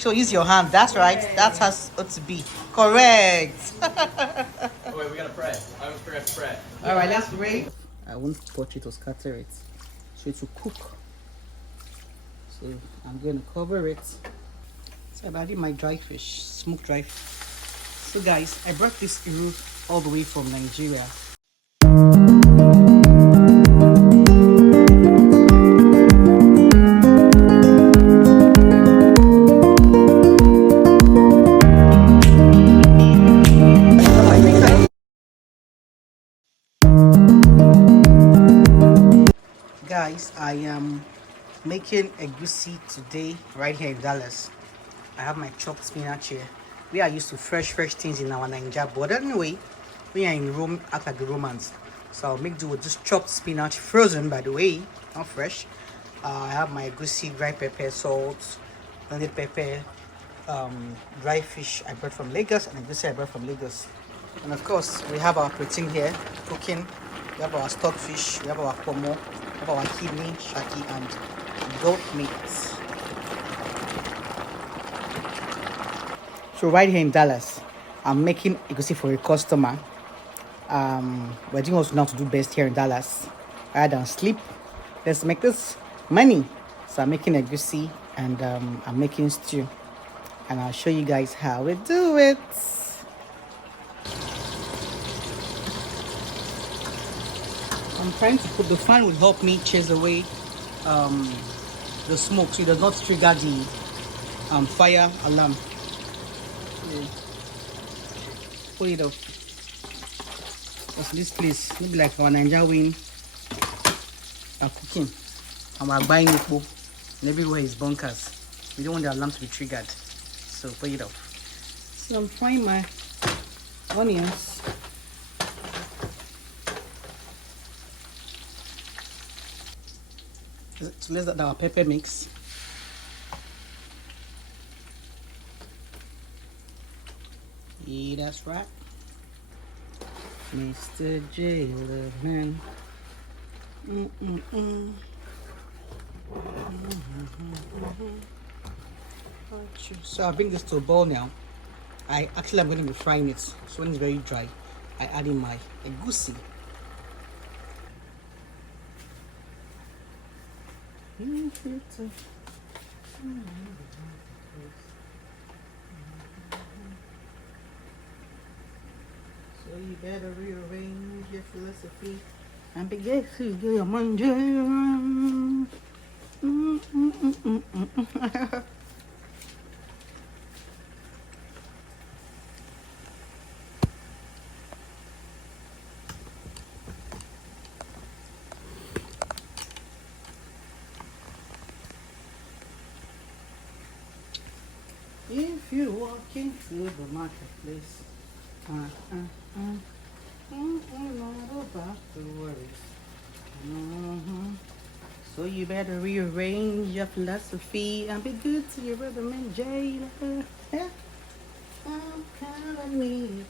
So use your hand. That's right. That's how it ought to be. Correct. Oh wait, we gotta pray. I almost forgot to pray. All right, let's pray. I won't touch it or scatter it. So it will cook. So I'm going to cover it. So I'm adding my dry fish, smoked dry fish. So guys, I brought this iru all the way from Nigeria. Guys, I am making egusi today right here in Dallas. I have my chopped spinach here. We are used to fresh things in our Nigeria, but anyway, we are in Rome, act like the Romans. So I'll make do with this chopped spinach, frozen by the way, not fresh. I have my egusi, dry pepper, salt, blended pepper, dry fish I brought from Lagos, and egusi I brought from Lagos. And of course, we have our protein here cooking. We have our stockfish, we have our pomo, we have our kidney, shaki, and goat meat. So right here in Dallas, I'm making egusi for a customer. We're doing what we know how to do best here in Dallas. Rather than sleep, let's make this money. So I'm making egusi and I'm making stew. And I'll show you guys how we do it. I'm trying to put the fan will help me chase away the smoke so it does not trigger the fire alarm. Put it up. Because this place, maybe like our Nigerian are cooking and we're buying it and everywhere is bunkers. We don't want the alarm to be triggered. So put it up. So I'm frying my onions. So let's add our pepper mix. Yeah, that's right. Mr. J, man. So I bring this to a boil now. I'm going to be frying it. So when it's very dry, I add in my egusi. So you better rearrange your philosophy and begin to do your mind. If you walk into the marketplace, not about the worries. So you better rearrange your philosophy and be good to your brother man Jada. I'm kind of me,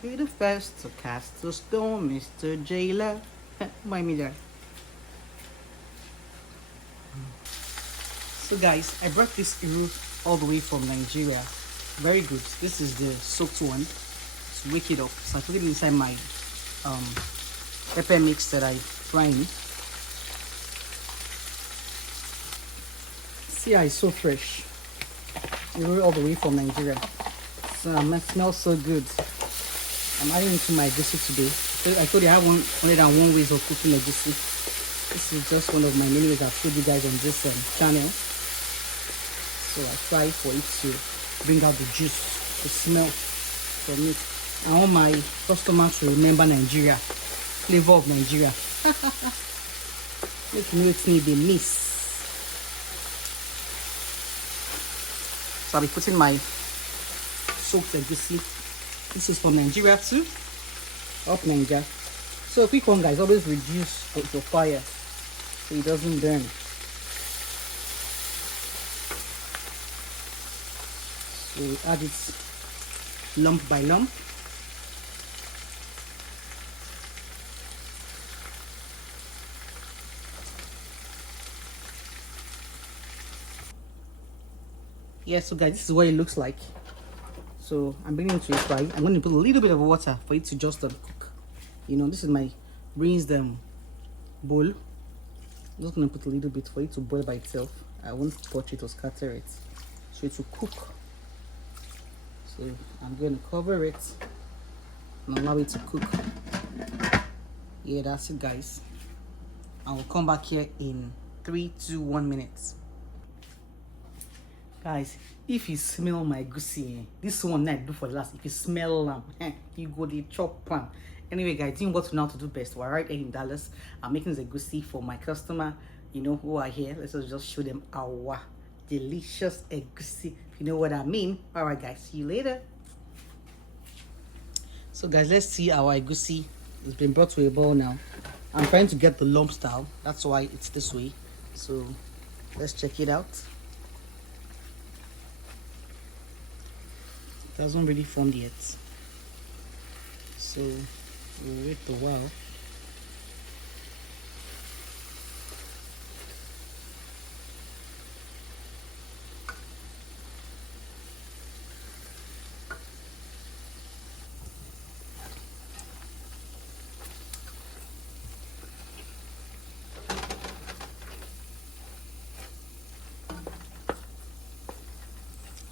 Be the first to cast the storm, Mr. Jailer. Buy me there. So guys, I brought this iru all the way from Nigeria. Very good. This is the soaked one. To wake it up. So I put it inside my pepper mix that I frying. See how it's so fresh. Iru all the way from Nigeria. So it smells so good. I'm adding it to my egusi today. So I told you I have 101 ways of cooking egusi. This is just one of my many ways I've showed you guys on this channel. So I try for it to bring out the juice, the smell from it. I want my customer to remember Nigeria, flavor of Nigeria. Make me wait me be miss. So I'll be putting my soaked egusi. This is from Nigeria too. Up Nigeria. So quick one guys, always reduce your fire so it doesn't burn. So we add it lump by lump. Yeah, so guys, this is what it looks like. So I'm bringing it to a fry. I'm going to put a little bit of water for it to just cook. You know, this is my rinsed bowl. I'm just going to put a little bit for it to boil by itself. I won't touch it or scatter it, so it will cook. So I'm going to cover it and allow it to cook. Yeah, that's it, guys. I will come back here in 3, 2, 1 minutes. Guys, if you smell my egusi, this one I do for the last. If you smell them, you go the chop pan. Anyway, guys, doing what we know how to do best. We're right here in Dallas. I'm making this egusi for my customer, you know, who are here. Let's just show them our delicious egusi. If you know what I mean. All right, guys, see you later. So, guys, let's see our egusi. It's been brought to a bowl now. I'm trying to get the lump style. That's why it's this way. So, let's check it out. It hasn't really formed yet. So, we'll wait a while.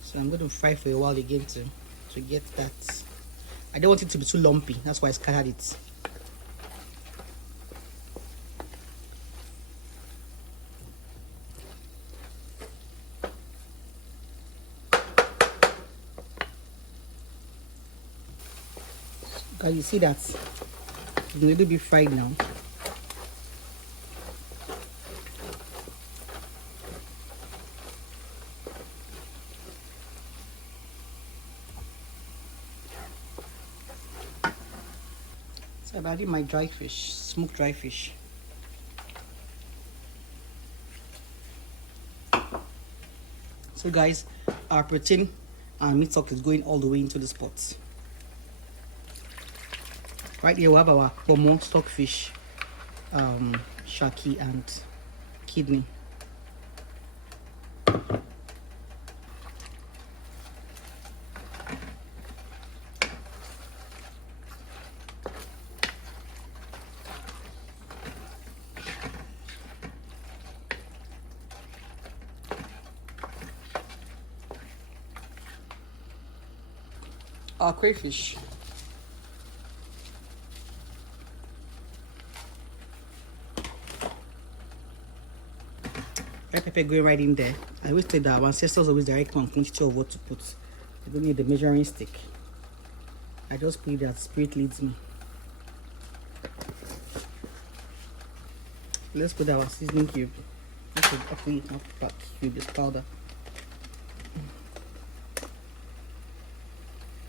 So I'm going to fry for a while again to get that. I don't want it to be too lumpy. That's why I scattered it. Guys, you see that? It's a little bit fried now. So I'm adding my dry fish, smoked dry fish. So guys, our protein and meat stock is going all the way into the spots. Right here we have our pomo, stockfish, shaki and kidney. Our crayfish. Red pepper going right in there. I always say that our ancestors always direct on quantity of what to put. You don't need the measuring stick. I just put that spirit leads me. Let's put our seasoning cube. Actually not that cube, it's powder.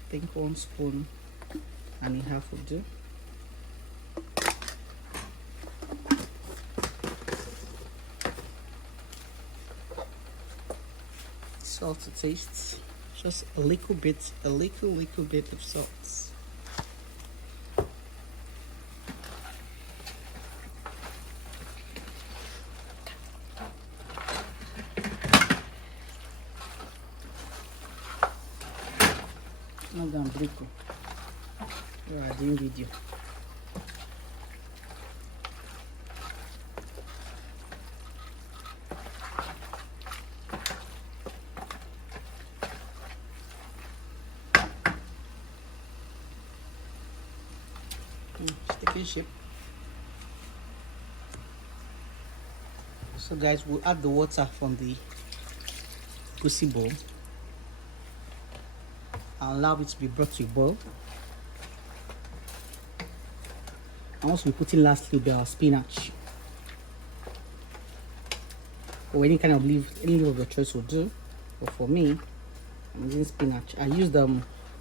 I think 1 spoon and a half will do. Salt to taste. Just a little bit of salt. Not done, Brico. You are doing video. Taking shape. So guys, we'll add the water from the egusi bowl. I'll allow it to be brought to a boil. I'll also be putting lastly the spinach. Or any kind of leaf, any leaf of your choice will do. But for me, I'm using spinach. I used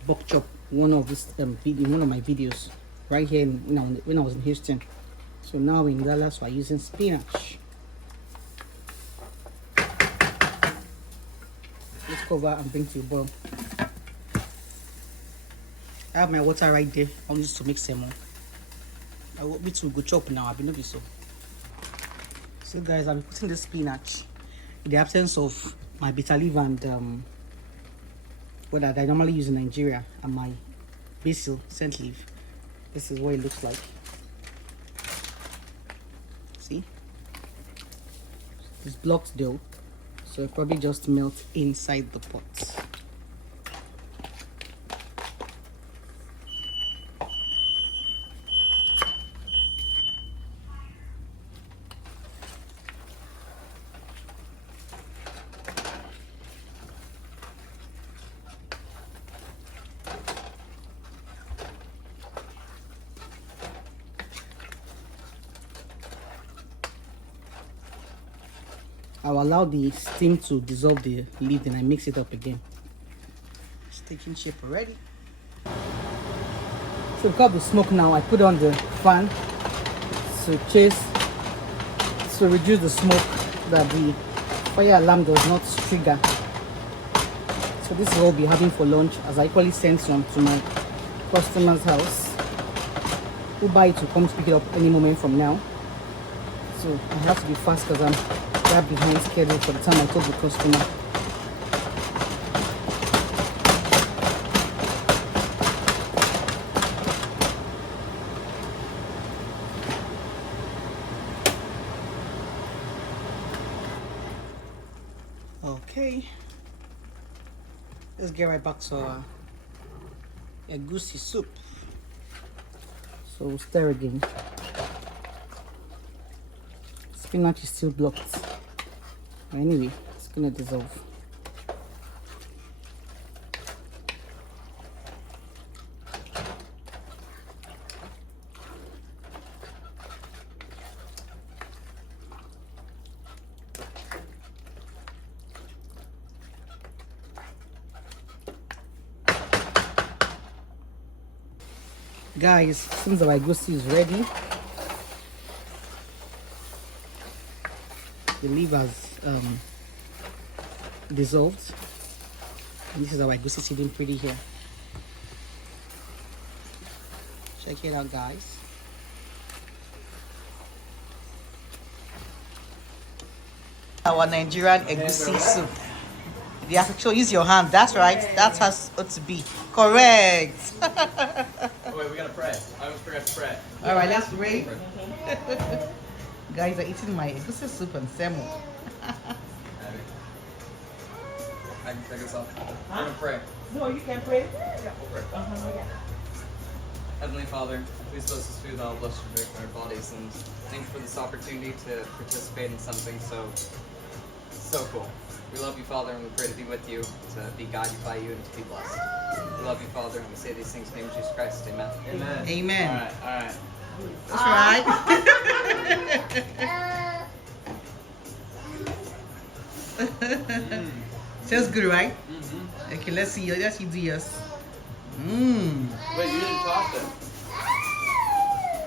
bok chop one of my videos right here when I was in Houston. So now in Dallas we're using spinach. Let's cover and bring to a boil. I have my water right there. I want this to make some more. I want me to go chop now. I've been doing so. So guys, I'll be putting the spinach in the absence of my bitter leaf and what I normally use in Nigeria, and my basil scent leaf. This is what it looks like. See, it's blocked dough, so it probably just melt inside the pot. I'll allow the steam to dissolve the lid, and I mix it up again. It's taking shape already. So we've got the smoke now. I put on the fan to reduce the smoke, that the fire alarm does not trigger. So this is what we'll be having for lunch, as I equally send some to my customer's house, who buy it to come to pick it up any moment from now. So I have to be fast because I'm right behind schedule for the time I told the customer. Okay, let's get right back to our egusi soup. So we'll stir again. Spinach is still blocked. Anyway, it's gonna dissolve. Guys, since our egusi is ready, the leaf has dissolved, and this is our egusi sitting pretty here. Check it out, guys. Our Nigerian egusi soup. The actual, use your hand. That's right. That's how it ought to be. Correct. Oh, wait, we gotta pray. I almost forgot to pray. All right, let's pray. Guys are eating my egusi soup and semo. I can take us off. We're gonna pray. No, you can pray. Yeah, we'll pray. Yeah. Heavenly Father, please bless this food that will bless your drink our bodies, and thank you for this opportunity to participate in something so cool. We love you, Father, and we pray to be with you, to be guided by you, and to be blessed. We love you, Father, and we say these things in the name of Jesus Christ. Amen. Amen. Amen. All right. That's right. Sounds good, right? Mm-hmm. Okay, let's see do yours. Mmm. Wait, you didn't toss it.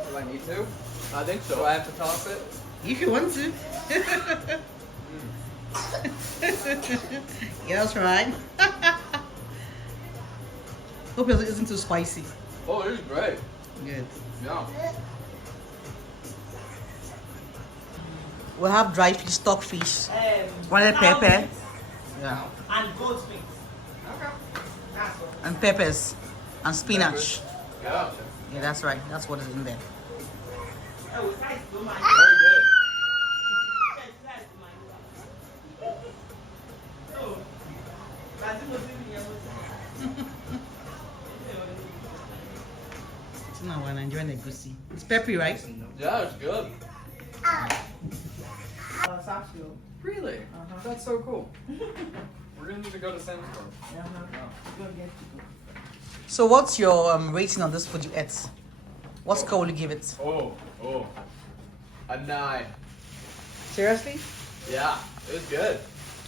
Do I need to? I think so. Do I have to toss it? If you want to. Yeah, that's right. Hope it isn't too spicy. Oh, it is great. Good. Yeah. We'll have dry fish, stock fish, wanted pepper, yeah, And goat meat. Okay. That's what. and peppers, and spinach. Yeah. Yeah, that's right. That's what is in there. Oh, it's nice. Don't mind. Very good. Oh, that's what It's now when I'm enjoying the egusi. It's peppery, right? Yeah, it's good. Sapio. Really? That's so cool. We're gonna need to go to Sam's Club. Go get to go. So, what's your rating on this food you ate? What score will you give it? Oh, a 9. Seriously? Yeah, it was good.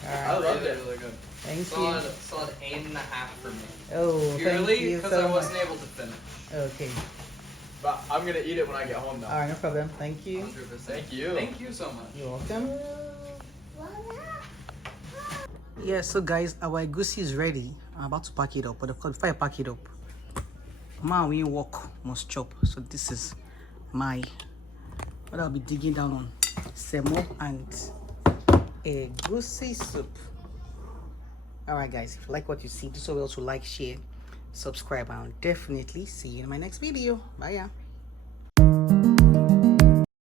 I loved it. Really good. Thank you. Solid 8.5 for me. Oh, thank Purely you because so I wasn't much. able to finish. Okay. But I'm gonna eat it when I get home, though. All right, no problem. Thank you. 100%. Thank you. Thank you so much. You're welcome. Yeah, so guys, our egusi is ready. I'm about to pack it up, but of course, before I pack it up, man, we walk must chop. So this is my what I'll be digging down on: semo and egusi soup. All right, guys, if you like what you see, do so well to like, share, subscribe, and definitely see you in my next video. Bye, yeah.